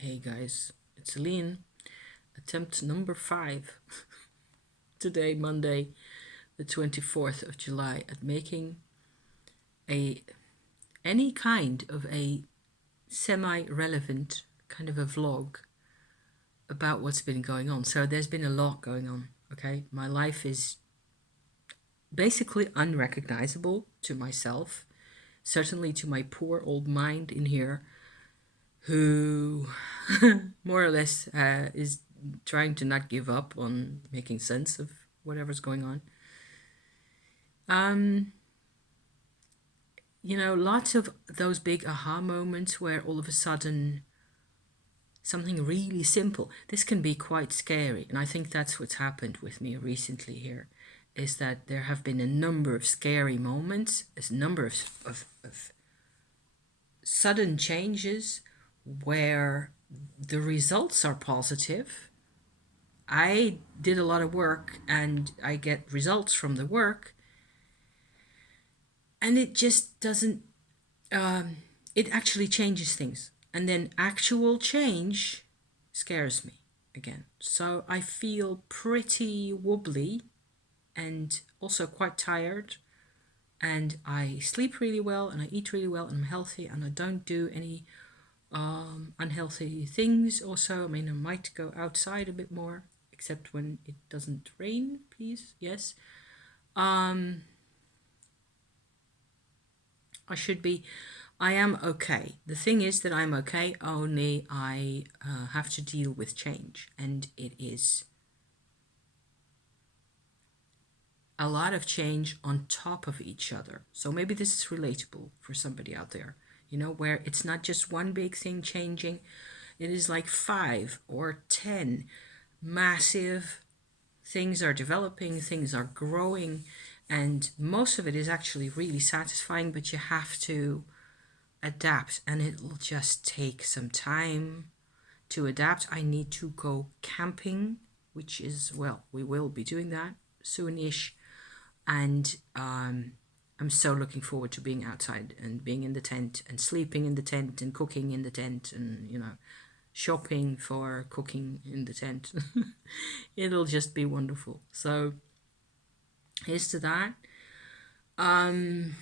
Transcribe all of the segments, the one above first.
Hey guys, it's Aline. Attempt number 5 today, Monday, the 24th of July, at making a any kind of a semi-relevant kind of a vlog about what's been going on. So there's been a lot going on, okay? My life is basically unrecognizable to myself, certainly to my poor old mind in here, who more or less is trying to not give up on making sense of whatever's going on. Um, lots of those big aha moments where all of a sudden something really simple, this can be quite scary. And I think that's what's happened with me recently here, is that there have been a number of scary moments, a number of sudden changes where the results are positive. I did a lot of work and I get results from the work, and it just doesn't, it actually changes things. And then actual change scares me again. So I feel pretty wobbly and also quite tired. And I sleep really well and I eat really well and I'm healthy and I don't do any unhealthy things. Also, I mean, I might go outside a bit more, except when it doesn't rain, please. Yes. I am okay. The thing is that I'm okay, only I have to deal with change, and it is a lot of change on top of each other. So maybe this is relatable for somebody out there, where it's not just one big thing changing, it is like 5 or 10 massive things are developing, things are growing, and most of it is actually really satisfying, but you have to adapt, and it'll just take some time to adapt. I need to go camping, which is, well, we will be doing that soonish, and I'm so looking forward to being outside and being in the tent and sleeping in the tent and cooking in the tent and shopping for cooking in the tent. It'll just be wonderful. So here's to that. My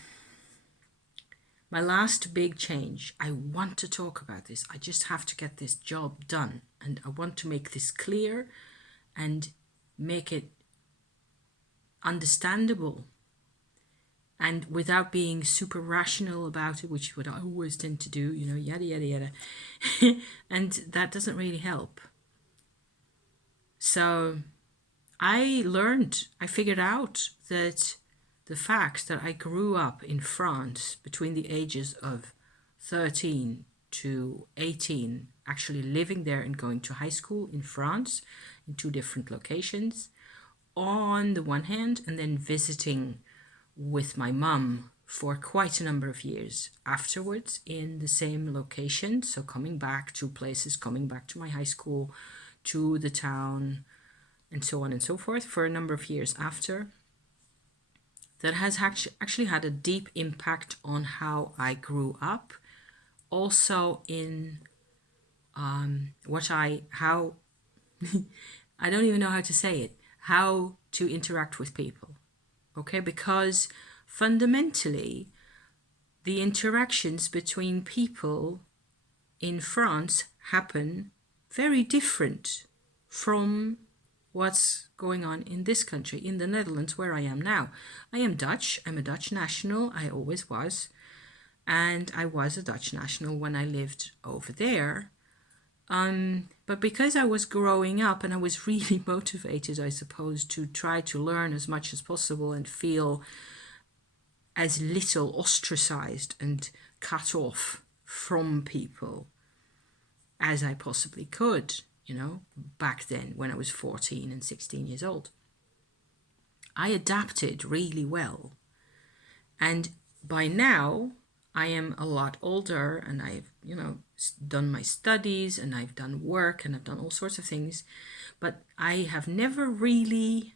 last big change, I want to talk about this. I just have to get this job done, and I want to make this clear and make it understandable, and without being super rational about it, which is what I always tend to do, yada yada yada. And that doesn't really help. So I figured out that the fact that I grew up in France between the ages of 13 to 18, actually living there and going to high school in France in 2 different locations, on the one hand, and then visiting with my mum for quite a number of years afterwards in the same location. So coming back to places, coming back to my high school, to the town, and so on and so forth for a number of years after. That has actually had a deep impact on how I grew up. Also in how I don't even know how to say it, how to interact with people. Okay, because fundamentally, the interactions between people in France happen very different from what's going on in this country, in the Netherlands, where I am now. I am Dutch. I'm a Dutch national. I always was. And I was a Dutch national when I lived over there. But because I was growing up and I was really motivated, I suppose, to try to learn as much as possible and feel as little ostracized and cut off from people as I possibly could, back then when I was 14 and 16 years old. I adapted really well. And by now, I am a lot older and I've, done my studies and I've done work and I've done all sorts of things. But I have never really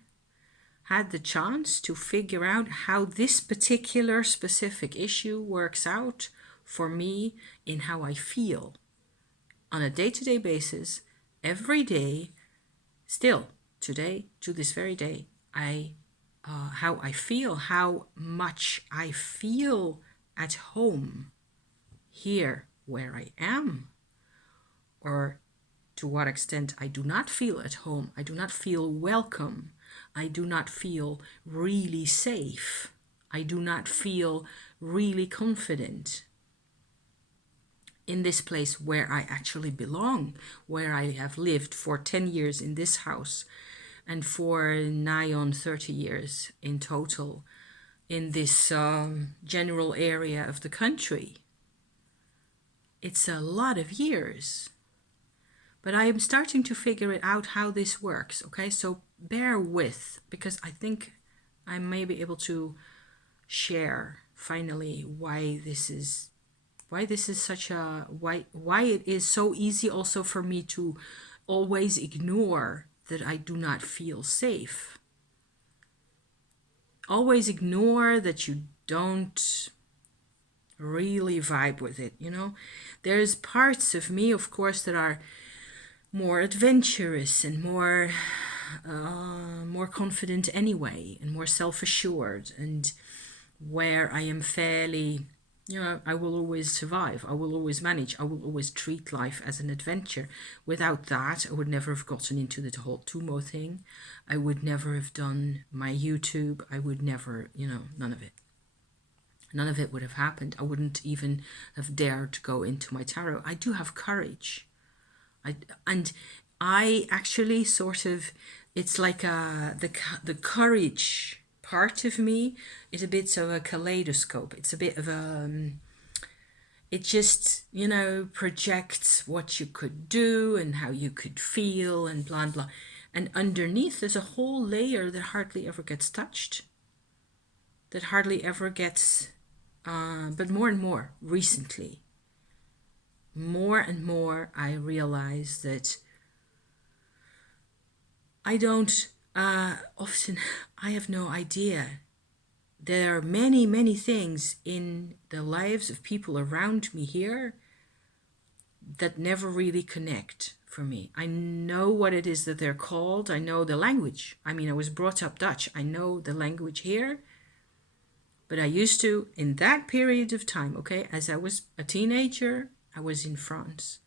had the chance to figure out how this particular specific issue works out for me in how I feel. on a day-to-day basis, every day, still today, to this very day, how I feel, how much I feel at home here where I am, or to what extent I do not feel at home. I do not feel welcome. I do not feel really safe. I do not feel really confident in this place where I actually belong, where I have lived for 10 years in this house and for nigh on 30 years in total in this general area of the country. It's a lot of years. But I am starting to figure it out how this works, okay? So bear with, because I think I may be able to share finally why this is such a why it is so easy also for me to always ignore that I do not feel safe. Always ignore that you don't really vibe with it, you know? There's parts of me, of course, that are more adventurous and more confident anyway, and more self-assured, and where I am fairly, you know, I will always survive, I will always manage, I will always treat life as an adventure. Without that, I would never have gotten into the whole Tumo thing. I would never have done my YouTube. I would never, you know, none of it. None of it would have happened. I wouldn't even have dared to go into my tarot. I do have courage. I actually sort of, it's like the courage part of me is a bit of a kaleidoscope. It's a bit of a, it just, you know, projects what you could do and how you could feel and blah, blah. And underneath there's a whole layer that hardly ever gets touched, that hardly ever gets, but more and more recently, more and more I realize that I don't, often, I have no idea. There are many, many things in the lives of people around me here that never really connect for me. I know what it is that they're called. I know the language. I mean, I was brought up Dutch. I know the language here. But I used to, in that period of time, okay, as I was a teenager, I was in France.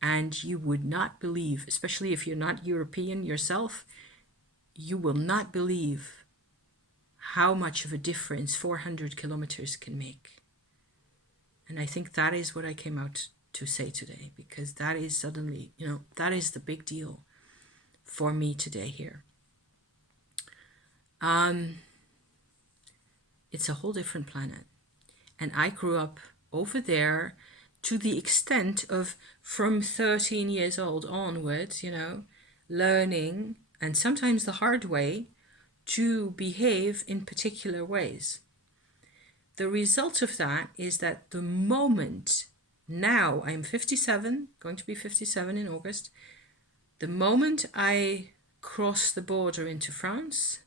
And you would not believe, especially if you're not European yourself, you will not believe how much of a difference 400 kilometers can make. And I think that is what I came out to say today, because that is suddenly, you know, that is the big deal for me today here. It's a whole different planet. And I grew up over there to the extent of from 13 years old onwards, you know, learning, and sometimes the hard way, to behave in particular ways. The result of that is that the moment, now I'm 57, going to be 57 in August, the moment I cross the border into France,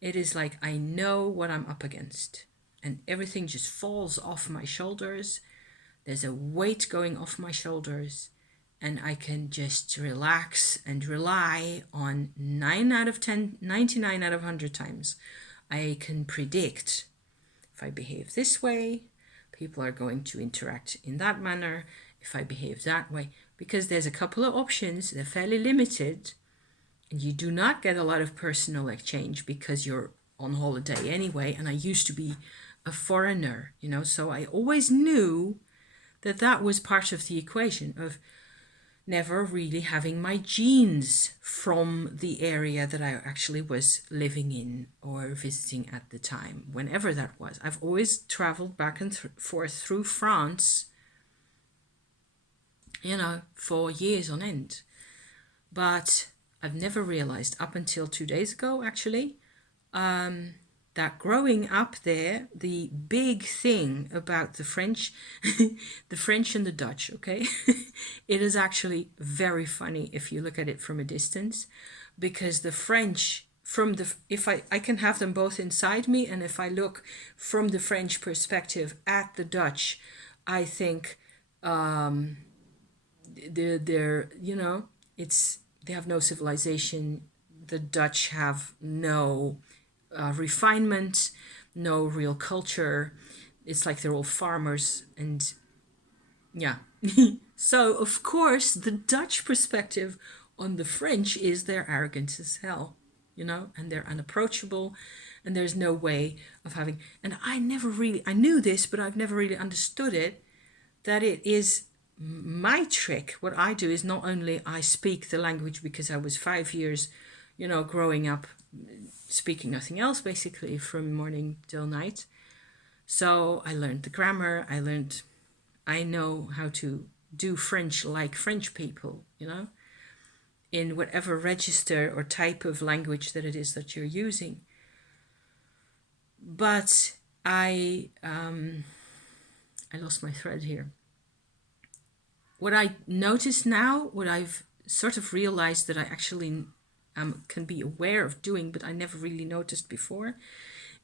it is like I know what I'm up against, and everything just falls off my shoulders. There's a weight going off my shoulders, and I can just relax and rely on 9 out of 10, 99 out of 100 times. I can predict if I behave this way, people are going to interact in that manner. If I behave that way, because there's a couple of options, they're fairly limited, and you do not get a lot of personal exchange because you're on holiday anyway. And I used to be a foreigner, you know, so I always knew that that was part of the equation of never really having my genes from the area that I actually was living in or visiting at the time, whenever that was. I've always traveled back and forth through France, you know, for years on end. But I've never realized up until 2 days ago, actually, that growing up there, the big thing about the French, the French and the Dutch, okay, it is actually very funny if you look at it from a distance, because the French, from the, if I can have them both inside me, and if I look from the French perspective at the Dutch, I think they're it's they have no civilization. The Dutch have no refinement, no real culture. It's like they're all farmers, and yeah. So of course the Dutch perspective on the French is they're arrogant as hell, and they're unapproachable, and there's no way of having. And I knew this, but I've never really understood it, that it is my trick. What I do is not only I speak the language because I was 5 years, growing up speaking nothing else basically from morning till night. So I learned the grammar, I know how to do French like French people, in whatever register or type of language that it is that you're using. But I lost my thread here. What I notice now, what I've sort of realized that I actually can be aware of doing, but I never really noticed before,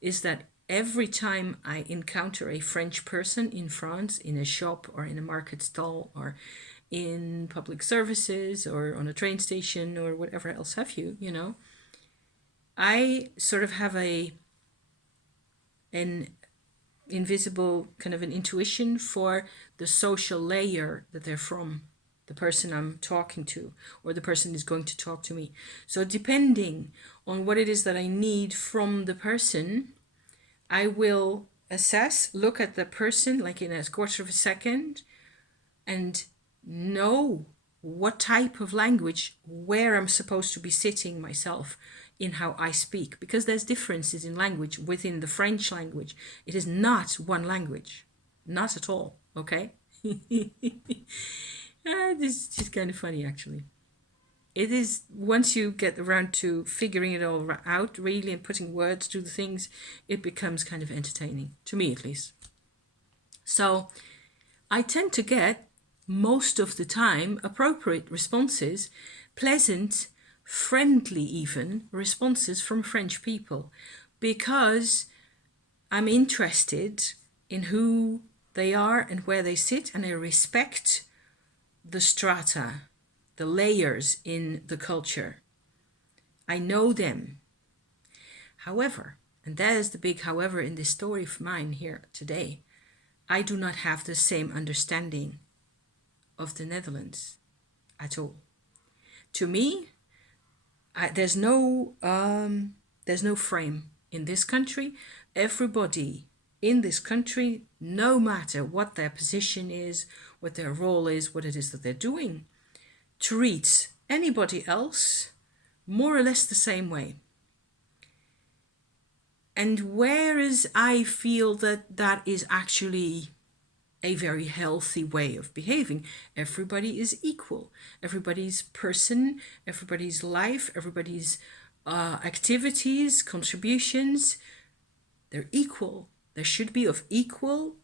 is that every time I encounter a French person in France, in a shop or in a market stall or in public services or on a train station or whatever else have you, I sort of have an invisible kind of an intuition for the social layer that they're from, the person I'm talking to, or the person is going to talk to me. So depending on what it is that I need from the person, I will assess, look at the person like in a quarter of a second, and know what type of language, where I'm supposed to be sitting myself in how I speak, because there's differences in language within the French language. It is not one language, not at all, okay? This is just kind of funny, actually. It is, once you get around to figuring it all out really and putting words to the things, it becomes kind of entertaining, to me at least. So I tend to get, most of the time, appropriate responses, pleasant, friendly even responses from French people, because I'm interested in who they are and where they sit, and I respect the strata, the layers in the culture. I know them. However, and that is the big however in this story of mine here today, I do not have the same understanding of the Netherlands at all. To me, there's no frame in this country. Everybody in this country, no matter what their position is, what their role is, what it is that they're doing, treats anybody else more or less the same way. And whereas I feel that that is actually a very healthy way of behaving, everybody is equal. Everybody's person, everybody's life, everybody's activities, contributions, they're equal. They should be of equal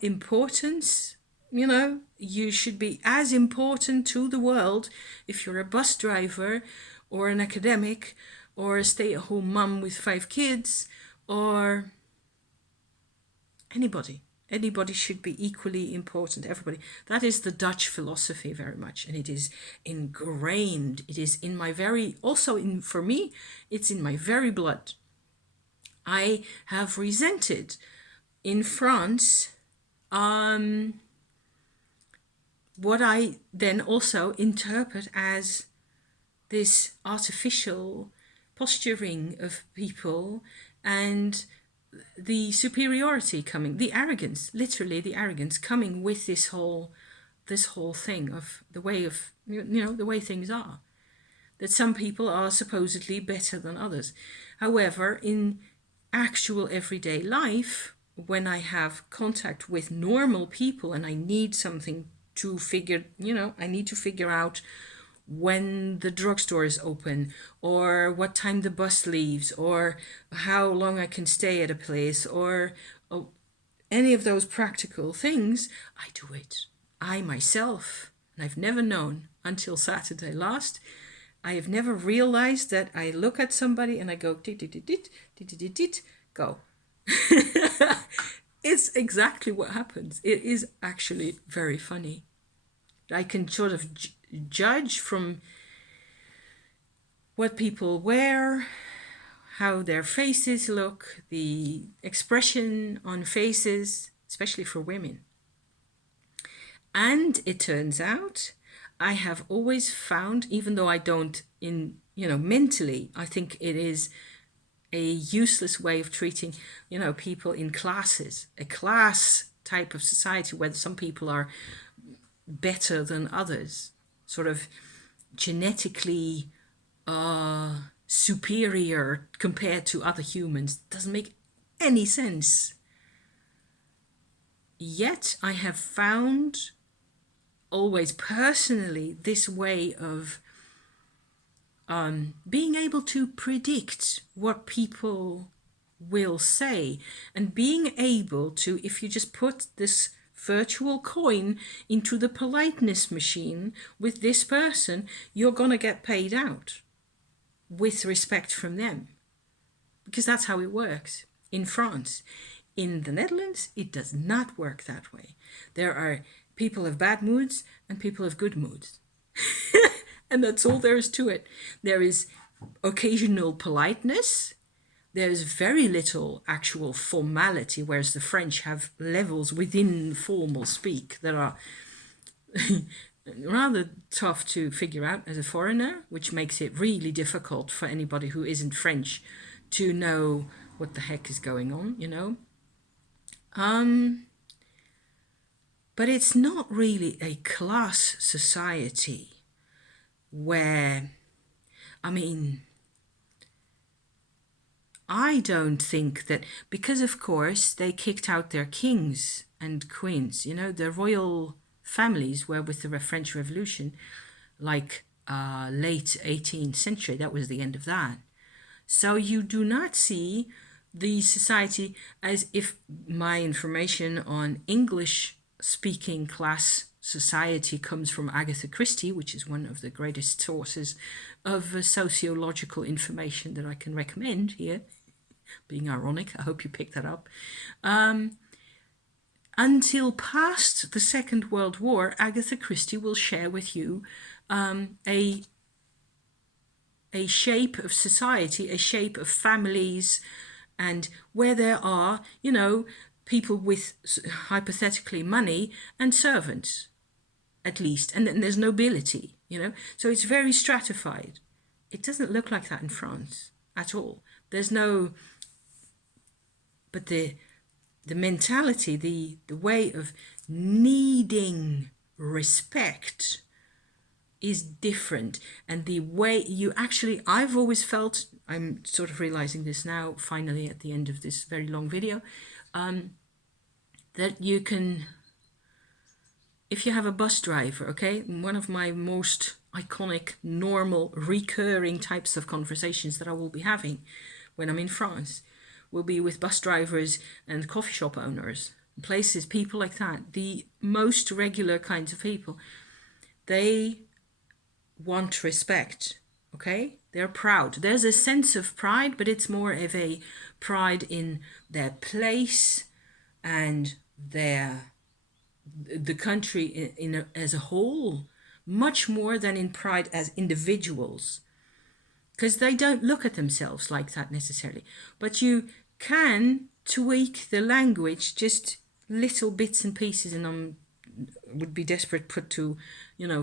importance. You should be as important to the world if you're a bus driver or an academic or a stay-at-home mum with 5 kids or anybody. Anybody should be equally important, everybody. That is the Dutch philosophy very much, and it is ingrained. It is in my very, for me, it's in my very blood. I have resented in France what I then also interpret as this artificial posturing of people and the superiority coming, the arrogance, literally the arrogance coming with this whole thing of the way of, the way things are. That some people are supposedly better than others. However, in actual everyday life, when I have contact with normal people and I need something to figure, I need to figure out when the drugstore is open, or what time the bus leaves, or how long I can stay at a place, or any of those practical things, I do it. I myself, and I've never known until Saturday last, I have never realized that I look at somebody and I go, dit, dit, dit, dit, dit, dit, dit, dit, go. It's exactly what happens. It is actually very funny. I can sort of judge from what people wear, how their faces look, the expression on faces, especially for women. And it turns out I have always found, even though I don't mentally, I think it is a useless way of treating, people in classes, a class type of society where some people are better than others, sort of genetically superior compared to other humans. Doesn't make any sense. Yet I have found always personally this way of being able to predict what people will say, and being able to, if you just put this virtual coin into the politeness machine with this person, you're going to get paid out with respect from them, because that's how it works in France. In the Netherlands, it does not work that way. There are people of bad moods and people of good moods. And that's all there is to it. There is occasional politeness. There's very little actual formality, whereas the French have levels within formal speak that are rather tough to figure out as a foreigner, which makes it really difficult for anybody who isn't French to know what the heck is going on, But it's not really a class society where, I don't think that, because of course they kicked out their kings and queens, the royal families were with the French Revolution, like late 18th century, that was the end of that. So you do not see the society as, if my information on English speaking class society comes from Agatha Christie, which is one of the greatest sources of sociological information that I can recommend here. Being ironic, I hope you picked that up. Until past the Second World War, Agatha Christie will share with you a shape of society, a shape of families, and where there are, people with hypothetically money and servants, at least, and then there's nobility, so it's very stratified. It doesn't look like that in France at all. There's no, but the mentality, the way of needing respect is different, and the way you actually, I've always felt, I'm sort of realizing this now finally at the end of this very long video, that you can, if you have a bus driver, okay, one of my most iconic, normal, recurring types of conversations that I will be having when I'm in France will be with bus drivers and coffee shop owners, places, people like that, the most regular kinds of people. They want respect, okay? They're proud. There's a sense of pride, but it's more of a pride in their place and the country as a whole, much more than in pride as individuals, because they don't look at themselves like that necessarily. But you can tweak the language, just little bits and pieces, and I would be desperate to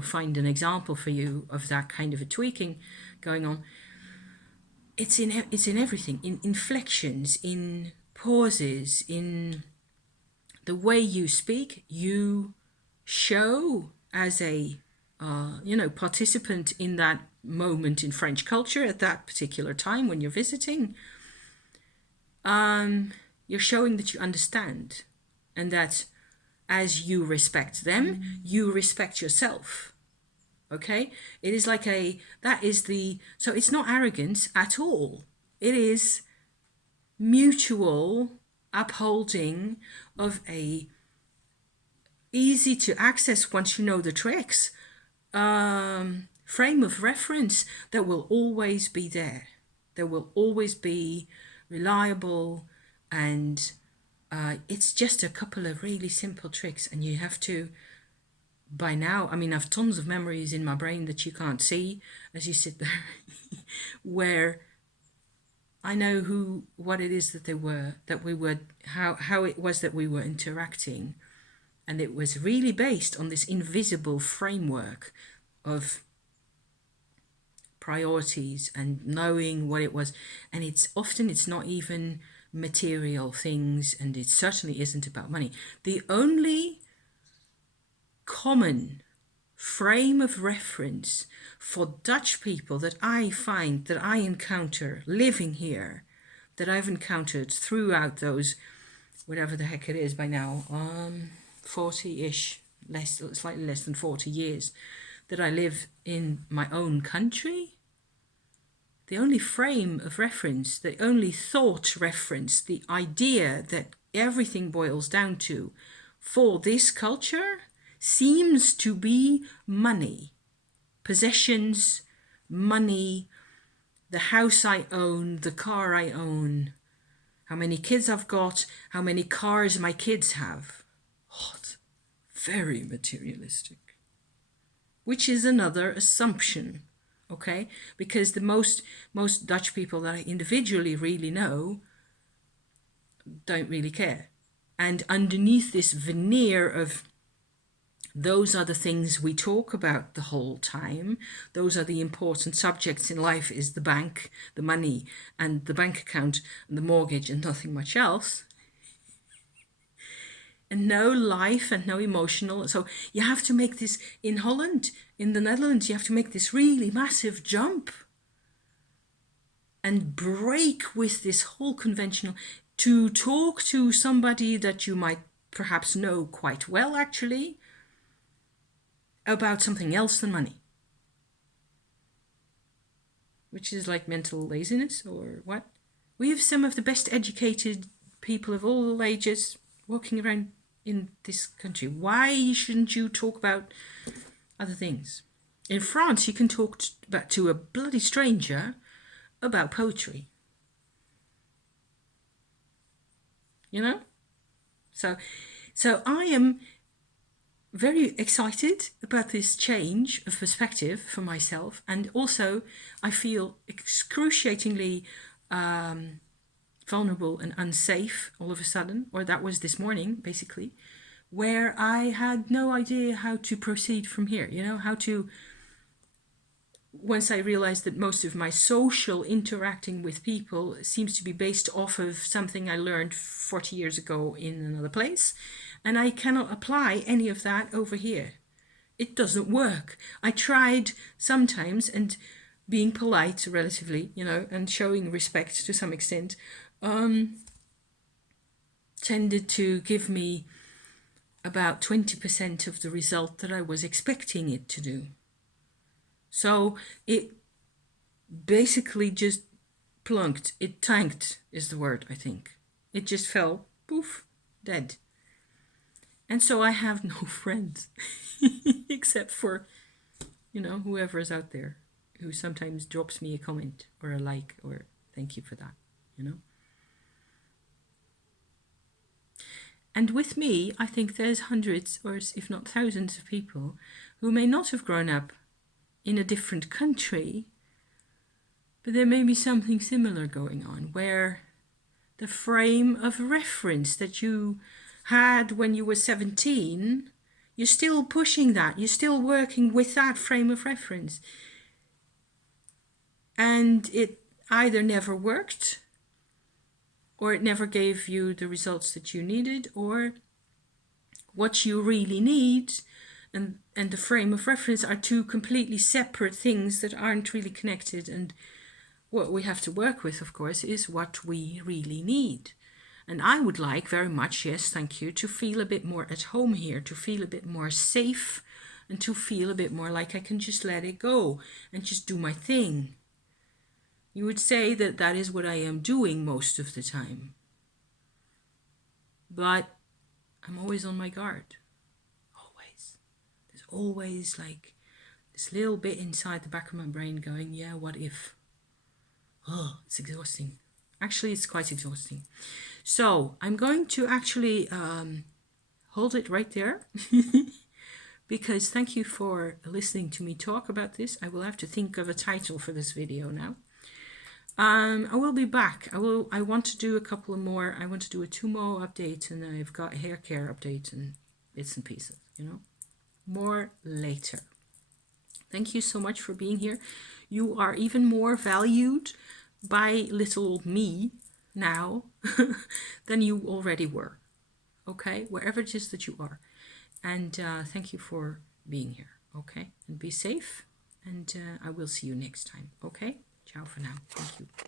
find an example for you of that kind of a tweaking going on. It's in everything, in inflections, in pauses, in the way you speak. You show as a participant in that moment in French culture at that particular time when you're visiting. You're showing that you understand, and that as you respect them, you respect yourself. Okay? It is like so it's not arrogance at all. It is mutual upholding of a easy to access, once you know the tricks, frame of reference that will always be there. There will always be reliable, and it's just a couple of really simple tricks, and you have to by now, I mean, I've tons of memories in my brain that you can't see as you sit there, where I know what it is that we were, how it was that we were interacting. And it was really based on this invisible framework of priorities and knowing what it was. And it's not even material things, and it certainly isn't about money. The only common frame of reference for Dutch people that I find, that I encounter living here, that I've encountered throughout those, whatever the heck it is by now, 40-ish, slightly less than 40 years that I live in my own country, the only frame of reference, the only thought reference, the idea that everything boils down to for this culture seems to be money, possessions, money, the house I own, the car I own, how many kids I've got, how many cars my kids have. What? Very materialistic. Which is another assumption, okay? Because the most Dutch people that I individually really know don't really care. And underneath this veneer of those are the things we talk about the whole time, those are the important subjects in life, is the bank, the money, and the bank account, and the mortgage, and nothing much else. And no life and no emotional. So you have to make this, in Holland, in the Netherlands, you have to make this really massive jump and break with this whole conventional, to talk to somebody that you might perhaps know quite well actually about something else than money, which is like mental laziness or what. We have some of the best educated people of all ages walking around in this country. Why shouldn't you talk about other things? In France, you can talk to a bloody stranger about poetry. You know? So I am very excited about this change of perspective for myself, and also I feel excruciatingly vulnerable and unsafe all of a sudden, or that was this morning basically, where I had no idea how to proceed from here, you know, how to, once I realized that most of my social interacting with people seems to be based off of something I learned 40 years ago in another place, and I cannot apply any of that over here. It doesn't work. I tried sometimes, and being polite relatively, you know, and showing respect to some extent, tended to give me about 20% of the result that I was expecting it to do. So it basically just plunked. It tanked is the word, I think. It just fell, poof, dead. And so I have no friends except for, you know, whoever is out there who sometimes drops me a comment or a like or thank you for that, you know. And with me, I think there's hundreds or if not thousands of people who may not have grown up in a different country, but there may be something similar going on where the frame of reference that you had when you were 17, you're still pushing that, you're still working with that frame of reference. And it either never worked, or it never gave you the results that you needed, or what you really need and the frame of reference are two completely separate things that aren't really connected. And what we have to work with, of course, is what we really need. And I would like very much, yes, thank you, to feel a bit more at home here, to feel a bit more safe, and to feel a bit more like I can just let it go and just do my thing. You would say that that is what I am doing most of the time. But I'm always on my guard. Always. There's always like this little bit inside the back of my brain going, yeah, what if? Oh, it's exhausting. Actually, it's quite exhausting. So I'm going to actually hold it right there because thank you for listening to me talk about this. I will have to think of a title for this video now. I will be back. I want to do a couple more. I want to do a 2 more updates, and I've got hair care updates and bits and pieces, you know. More later. Thank you so much for being here. You are even more valued by little me now than you already were. Okay, wherever it is that you are. And thank you for being here. Okay, and be safe. And I will see you next time. Okay, ciao for now. Thank you.